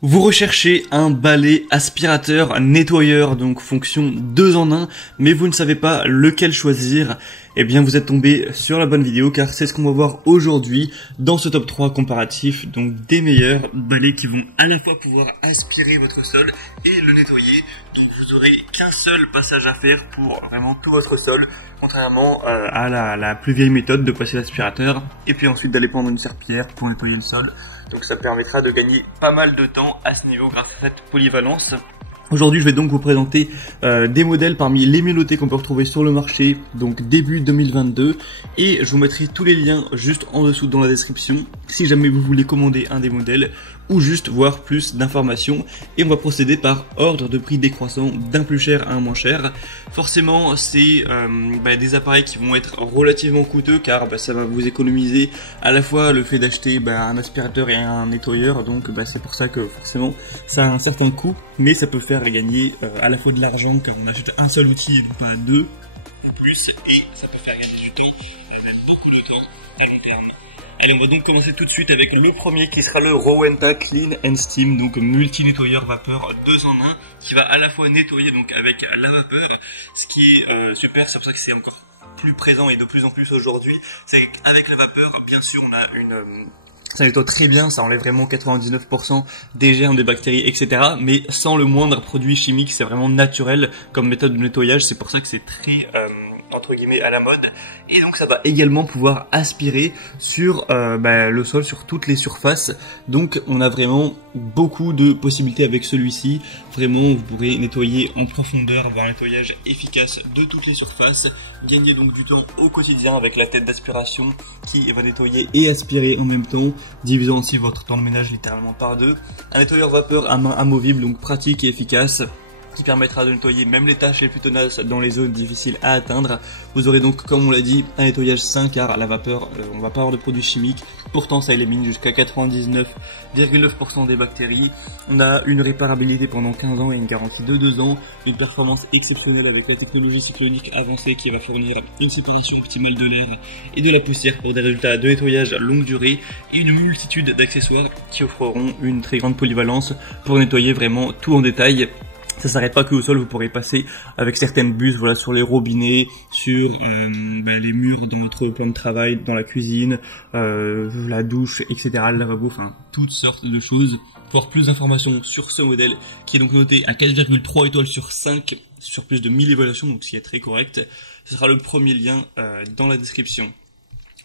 Vous recherchez un balai aspirateur nettoyeur, donc fonction 2 en 1, mais vous ne savez pas lequel choisir. Eh bien vous êtes tombé sur la bonne vidéo car c'est ce qu'on va voir aujourd'hui dans ce top 3 comparatif, donc des meilleurs balais qui vont à la fois pouvoir aspirer votre sol et le nettoyer. Donc vous aurez qu'un seul passage à faire pour vraiment tout votre sol, contrairement à la plus vieille méthode de passer l'aspirateur et puis ensuite d'aller prendre une serpillière pour nettoyer le sol. Donc ça permettra de gagner pas mal de temps à ce niveau grâce à cette polyvalence. Aujourd'hui, je vais donc vous présenter des modèles parmi les mieux notés qu'on peut retrouver sur le marché, donc début 2022. Et je vous mettrai tous les liens juste en dessous dans la description, si jamais vous voulez commander un des modèles ou juste voir plus d'informations. Et on va procéder par ordre de prix décroissant d'un plus cher à un moins cher. Forcément, c'est des appareils qui vont être relativement coûteux car ça va vous économiser à la fois le fait d'acheter un aspirateur et un nettoyeur. Donc c'est pour ça que forcément ça a un certain coût, mais ça peut faire gagner à la fois de l'argent car on achète un seul outil et non pas deux ou plus, et ça peut faire gagner du temps, beaucoup de temps à long terme. Allez, on va donc commencer tout de suite avec le premier qui sera le Rowenta Clean and Steam, donc multi-nettoyeur vapeur 2 en 1 qui va à la fois nettoyer donc avec la vapeur, ce qui est super, c'est pour ça que c'est encore plus présent et de plus en plus aujourd'hui. C'est qu'avec la vapeur, bien sûr, on a une... ça nettoie très bien, ça enlève vraiment 99% des germes, des bactéries, etc. Mais sans le moindre produit chimique, c'est vraiment naturel comme méthode de nettoyage, c'est pour ça que c'est très... entre guillemets à la mode. Et donc ça va également pouvoir aspirer sur le sol, sur toutes les surfaces. Donc on a vraiment beaucoup de possibilités avec celui-ci. Vraiment vous pourrez nettoyer en profondeur, avoir un nettoyage efficace de toutes les surfaces, gagner donc du temps au quotidien avec la tête d'aspiration qui va nettoyer et aspirer en même temps, divisant aussi votre temps de ménage littéralement par deux. Un nettoyeur vapeur à main amovible, donc pratique et efficace, qui permettra de nettoyer même les tâches les plus tenaces dans les zones difficiles à atteindre. Vous aurez donc, comme on l'a dit, un nettoyage sain car à la vapeur, on va pas avoir de produits chimiques. Pourtant, ça élimine jusqu'à 99,9% des bactéries. On a une réparabilité pendant 15 ans et une garantie de 2 ans. Une performance exceptionnelle avec la technologie cyclonique avancée qui va fournir une séparation optimale de l'air et de la poussière pour des résultats de nettoyage à longue durée et une multitude d'accessoires qui offreront une très grande polyvalence pour nettoyer vraiment tout en détail. Ça s'arrête pas que au sol, vous pourrez passer avec certaines buses, sur les robinets, sur les murs de votre point de travail, dans la cuisine, la douche, etc., le lavabo, enfin toutes sortes de choses. Pour avoir plus d'informations sur ce modèle, qui est donc noté à 4,3 étoiles sur 5, sur plus de 1000 évaluations, donc ce qui est très correct, ce sera le premier lien dans la description.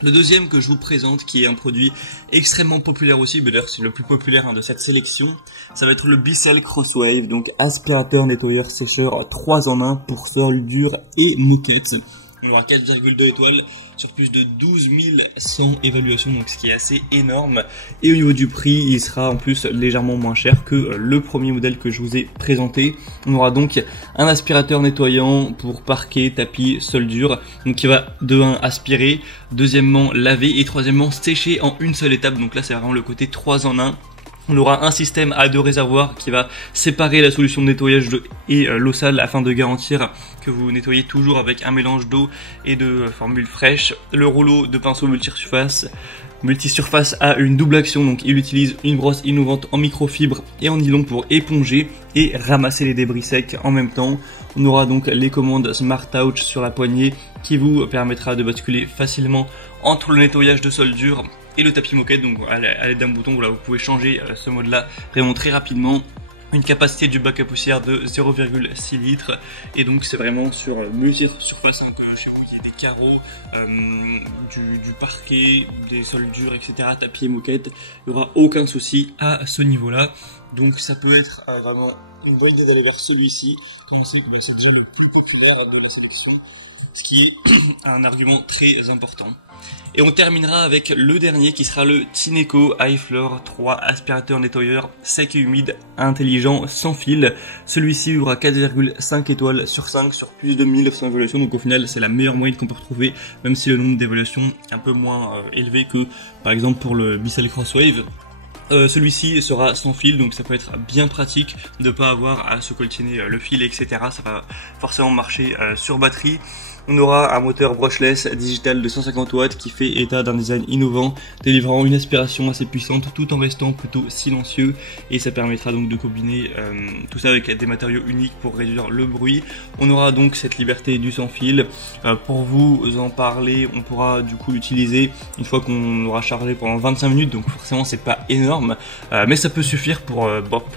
Le deuxième que je vous présente, qui est un produit extrêmement populaire aussi, d'ailleurs c'est le plus populaire de cette sélection, ça va être le Bissell Crosswave, donc aspirateur, nettoyeur, sécheur 3 en 1 pour sol dur et moquette. On aura 4,2 étoiles sur plus de 12 100 évaluations, donc ce qui est assez énorme. Et au niveau du prix, il sera en plus légèrement moins cher que le premier modèle que je vous ai présenté. On aura donc un aspirateur nettoyant pour parquet, tapis, sol dur, donc qui va de 1 aspirer, deuxièmement laver et troisièmement sécher en une seule étape. Donc là c'est vraiment le côté 3 en 1. On aura un système à 2 réservoirs qui va séparer la solution de nettoyage et l'eau sale afin de garantir que vous nettoyez toujours avec un mélange d'eau et de formule fraîche. Le rouleau de pinceau multisurface a une double action, donc il utilise une brosse innovante en microfibre et en nylon pour éponger et ramasser les débris secs en même temps. On aura donc les commandes Smart Touch sur la poignée qui vous permettra de basculer facilement entre le nettoyage de sol dur et le tapis moquette, donc à l'aide d'un bouton, vous pouvez changer ce mode-là vraiment très rapidement. Une capacité du bac à poussière de 0,6 litres et donc c'est vraiment sur multi-surface, que chez vous il y a des carreaux, du parquet, des sols durs, etc., tapis et moquette, il n'y aura aucun souci à ce niveau-là. Donc ça peut être vraiment une bonne idée d'aller vers celui-ci, quand on sait que c'est déjà le plus populaire de la sélection, ce qui est un argument très important. Et on terminera avec le dernier qui sera le Tineco iFloor 3 aspirateur nettoyeur sec et humide intelligent sans fil. Celui-ci aura 4,5 étoiles sur 5 sur plus de 1900 évaluations, donc au final c'est la meilleure moyenne qu'on peut retrouver, même si le nombre d'évaluations est un peu moins élevé que par exemple pour le Bissell Crosswave. Celui-ci sera sans fil, donc ça peut être bien pratique de ne pas avoir à se coltiner le fil, etc. Ça va forcément marcher sur batterie. On aura un moteur brushless digital de 150 watts qui fait état d'un design innovant, délivrant une aspiration assez puissante tout en restant plutôt silencieux, et ça permettra donc de combiner tout ça avec des matériaux uniques pour réduire le bruit. On aura donc cette liberté du sans fil. Pour vous en parler, on pourra du coup l'utiliser une fois qu'on aura chargé pendant 25 minutes, donc forcément c'est pas énorme, mais ça peut suffire pour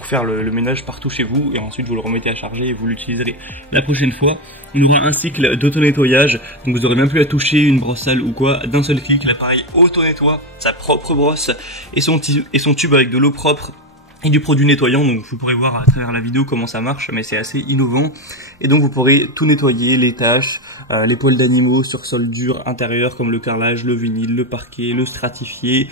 faire le ménage partout chez vous, et ensuite vous le remettez à charger et vous l'utiliserez la prochaine fois. On aura un cycle d'auto-nettoyage, donc vous aurez même plus à toucher une brosse sale ou quoi, d'un seul clic l'appareil auto-nettoie sa propre brosse et son tube avec de l'eau propre et du produit nettoyant. Donc vous pourrez voir à travers la vidéo comment ça marche, mais c'est assez innovant. Et donc vous pourrez tout nettoyer, les taches, les poils d'animaux sur sol dur intérieur comme le carrelage, le vinyle, le parquet, le stratifié,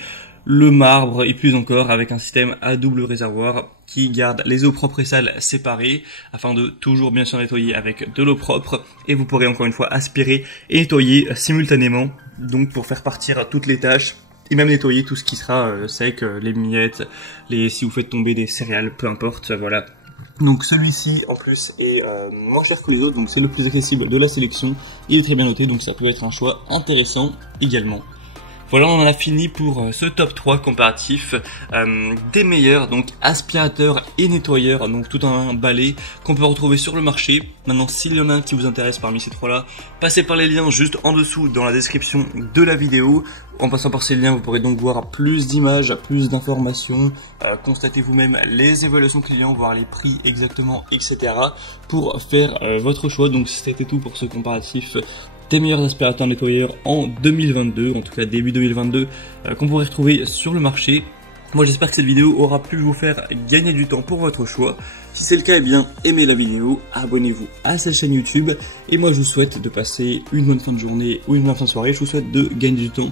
le marbre et plus encore, avec un système à double réservoir qui garde les eaux propres et sales séparées afin de toujours bien sûr nettoyer avec de l'eau propre. Et vous pourrez encore une fois aspirer et nettoyer simultanément, donc pour faire partir toutes les tâches et même nettoyer tout ce qui sera sec, les miettes, si vous faites tomber des céréales, peu importe, voilà. Donc celui-ci en plus est moins cher que les autres, donc c'est le plus accessible de la sélection. Il est très bien noté, donc ça peut être un choix intéressant également. Voilà, on en a fini pour ce top 3 comparatif des meilleurs donc aspirateurs et nettoyeurs, donc tout un balai qu'on peut retrouver sur le marché. Maintenant, s'il y en a un qui vous intéresse parmi ces trois-là, passez par les liens juste en dessous dans la description de la vidéo. En passant par ces liens, vous pourrez donc voir plus d'images, plus d'informations, constater vous-même les évaluations clients, voir les prix exactement, etc. pour faire votre choix. Donc c'était tout pour ce comparatif des meilleurs aspirateurs nettoyeurs en 2022, en tout cas début 2022, qu'on pourrait retrouver sur le marché. Moi j'espère que cette vidéo aura pu vous faire gagner du temps pour votre choix. Si c'est le cas, eh bien aimez la vidéo, abonnez-vous à cette chaîne YouTube, et moi je vous souhaite de passer une bonne fin de journée ou une bonne fin de soirée. Je vous souhaite de gagner du temps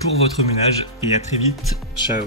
pour votre ménage, et à très vite, ciao.